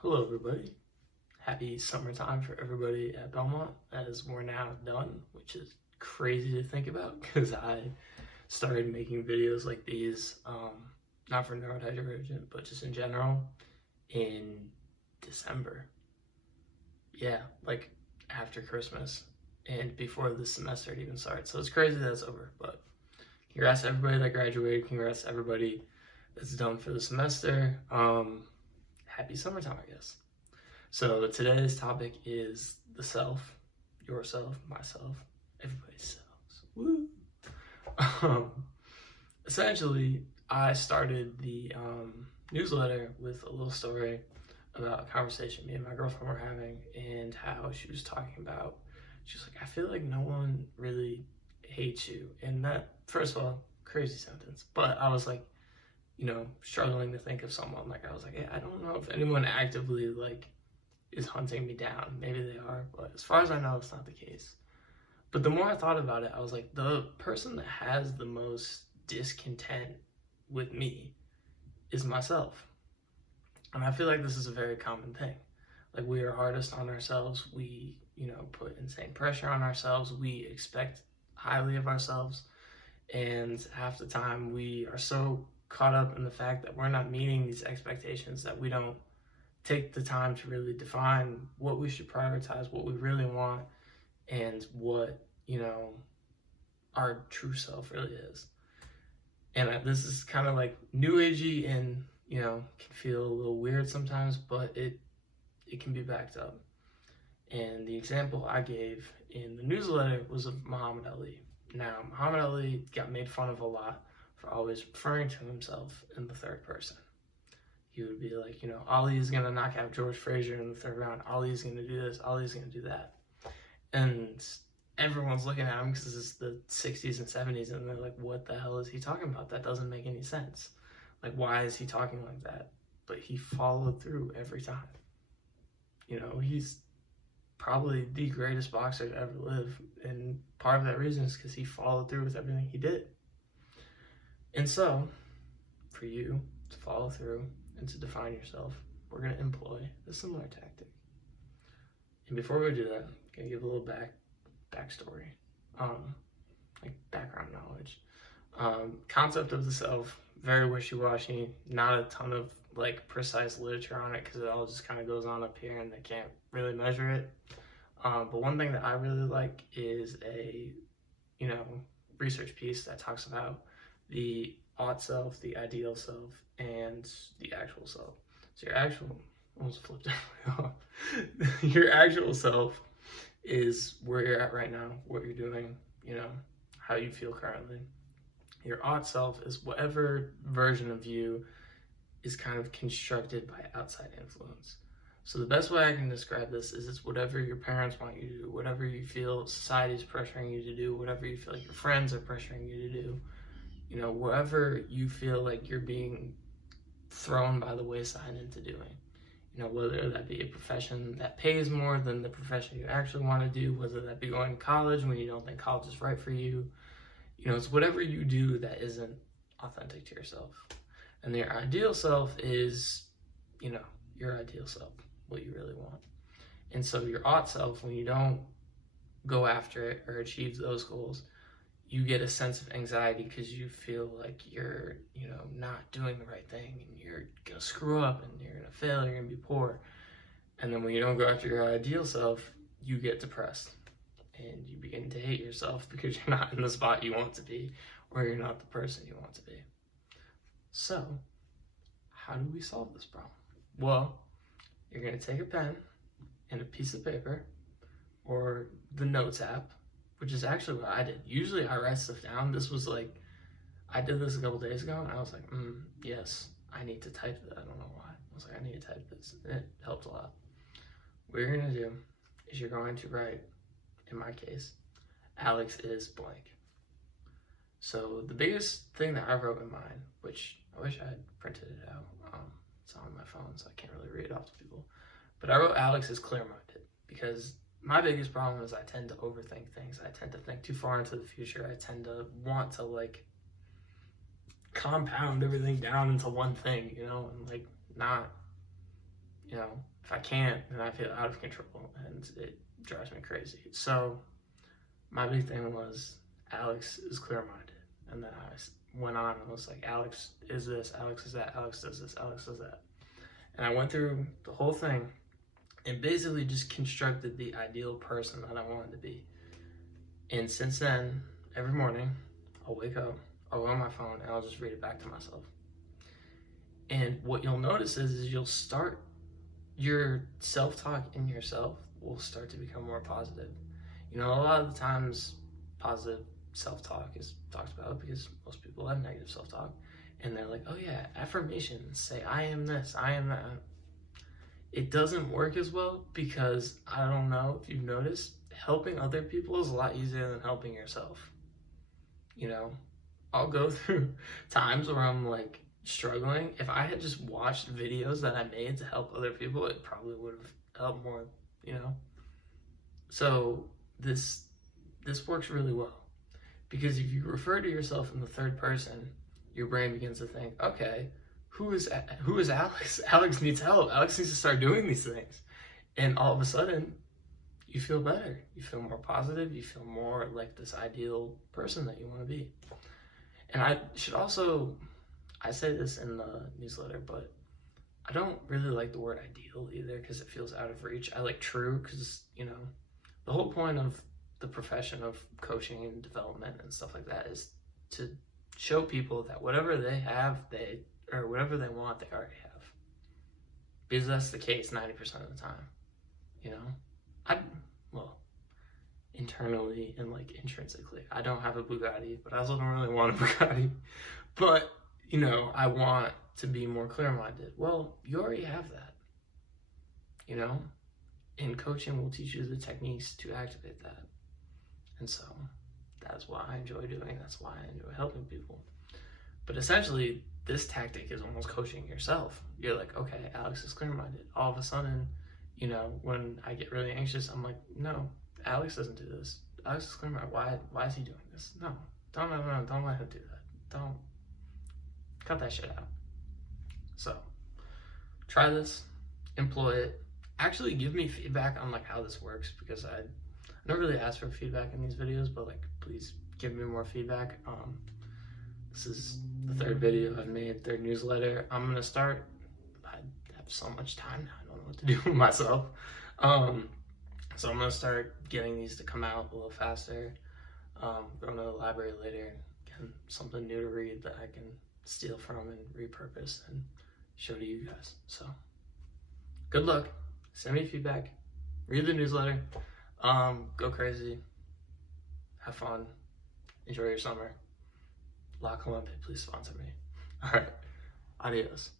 Hello, everybody. Happy summertime for everybody at Belmont, as we're now done, which is crazy to think about because I started making videos like these, not for neurodivergent, but just in general, in December. Yeah, like after Christmas and before the semester even starts. So it's crazy that it's over, but congrats to everybody that graduated. Congrats to everybody that's done for the semester. Happy summertime, I guess. So today's topic is the self, yourself, myself, everybody's selves. Woo! Um, Essentially, I started the newsletter with a little story about a conversation me and my girlfriend were having, and how she was talking about, she was like, I feel like no one really hates you. And that, first of all, crazy sentence. But I was like, struggling to think of someone. Like, I was like, hey, I don't know if anyone actively, is hunting me down. Maybe they are, but as far as I know, it's not the case. But the more I thought about it, I was like, the person that has the most discontent with me is myself. And I feel like this is a very common thing. Like, we are hardest on ourselves. We, put insane pressure on ourselves. We expect highly of ourselves. And half the time we are so caught up in the fact that we're not meeting these expectations that we don't take the time to really define what we should prioritize, what we really want, and what, our true self really is. And this is kind of like new agey and, can feel a little weird sometimes, but it can be backed up. And the example I gave in the newsletter was of Muhammad Ali. Now, Muhammad Ali got made fun of a lot for always referring to himself in the third person. He would be like, Ali is going to knock out George Frazier in the third round. Ali is going to do this. Ali is going to do that. And everyone's looking at him because it's the 60s and 70s, and they're like, what the hell is he talking about? That doesn't make any sense. Like, why is he talking like that? But he followed through every time. He's probably the greatest boxer to ever live, and part of that reason is because he followed through with everything he did. And so, for you to follow through and to define yourself, we're going to employ a similar tactic. And before we do that, I'm going to give a little backstory, like background knowledge. Concept of the self, very wishy-washy, not a ton of precise literature on it because it all just kind of goes on up here and they can't really measure it. But one thing that I really like is a, research piece that talks about the ought self, the ideal self, and the actual self. So your actual, almost flipped everything off. Your actual self is where you're at right now, what you're doing, how you feel currently. Your ought self is whatever version of you is kind of constructed by outside influence. So the best way I can describe this is it's whatever your parents want you to do, whatever you feel society is pressuring you to do, whatever you feel like your friends are pressuring you to do, wherever you feel like you're being thrown by the wayside into doing. Whether that be a profession that pays more than the profession you actually want to do, whether that be going to college when you don't think college is right for you. It's whatever you do that isn't authentic to yourself. And your ideal self is, your ideal self, what you really want. And so your ought self, when you don't go after it or achieve those goals, you get a sense of anxiety because you feel like you're, not doing the right thing, and you're gonna screw up, and you're gonna fail, you're gonna be poor. And then when you don't go after your ideal self, you get depressed and you begin to hate yourself because you're not in the spot you want to be, or you're not the person you want to be. So, how do we solve this problem? Well, you're gonna take a pen and a piece of paper, or the Notes app, which is actually what I did. Usually I write stuff down. This was I did this a couple days ago, and I was like, yes, I need to type that. I don't know why. I was like, I need to type this. And it helped a lot. What you're going to do is you're going to write, in my case, Alex is blank. So the biggest thing that I wrote in mine, which I wish I had printed it out. It's on my phone, so I can't really read it off to people. But I wrote Alex is clear-minded because my biggest problem is I tend to overthink things. I tend to think too far into the future. I tend to want to compound everything down into one thing, and not You know, if I can't, then I feel out of control, and it drives me crazy. So my big thing was Alex is clear-minded, and then I went on and was like, Alex is this, Alex is that, Alex does this, Alex does that. And I went through the whole thing and basically just constructed the ideal person that I wanted to be. And since then, every morning, I'll wake up, I'll go on my phone, and I'll just read it back to myself. And what you'll notice is you'll start, your self-talk in yourself will start to become more positive. You know, a lot of the times, positive self-talk is talked about because most people have negative self-talk. And they're like, oh yeah, affirmations, say I am this, I am that. It doesn't work as well because, I don't know if you've noticed, helping other people is a lot easier than helping yourself. You know, I'll go through times where I'm like struggling. If I had just watched videos that I made to help other people, it probably would have helped more, you know? So this works really well, because if you refer to yourself in the third person, your brain begins to think, okay, who is Alex? Alex needs help. Alex needs to start doing these things. And all of a sudden, you feel better. You feel more positive. You feel more like this ideal person that you want to be. And I should also, I say this in the newsletter, but I don't really like the word ideal either because it feels out of reach. I like true because, you know, the whole point of the profession of coaching and development and stuff like that is to show people that whatever they have, or whatever they want, they already have. Because that's the case 90% of the time. You know? Internally and like intrinsically, I don't have a Bugatti, but I also don't really want a Bugatti. But, you know, I want to be more clear-minded. Well, you already have that. You know? And coaching will teach you the techniques to activate that. And so that's why I enjoy doing it. That's why I enjoy helping people. But essentially, this tactic is almost coaching yourself. You're like, okay, Alex is clear-minded. All of a sudden, you know, when I get really anxious, I'm like, no, Alex doesn't do this. Alex is clear-minded. Why is he doing this? No, don't let him do that. Don't, cut that shit out. So, try this, employ it. Actually, give me feedback on like how this works, because I don't really ask for feedback in these videos, but like, please give me more feedback. This is the third video I've made, third newsletter. I'm gonna start, I have so much time now, I don't know what to do with myself. So I'm gonna start getting these to come out a little faster. Going to the library later, getting something new to read that I can steal from and repurpose and show to you guys. So, good luck. Send me feedback. Read the newsletter. Go crazy. Have fun. Enjoy your summer. La Colombe, please sponsor me. All right. Adios.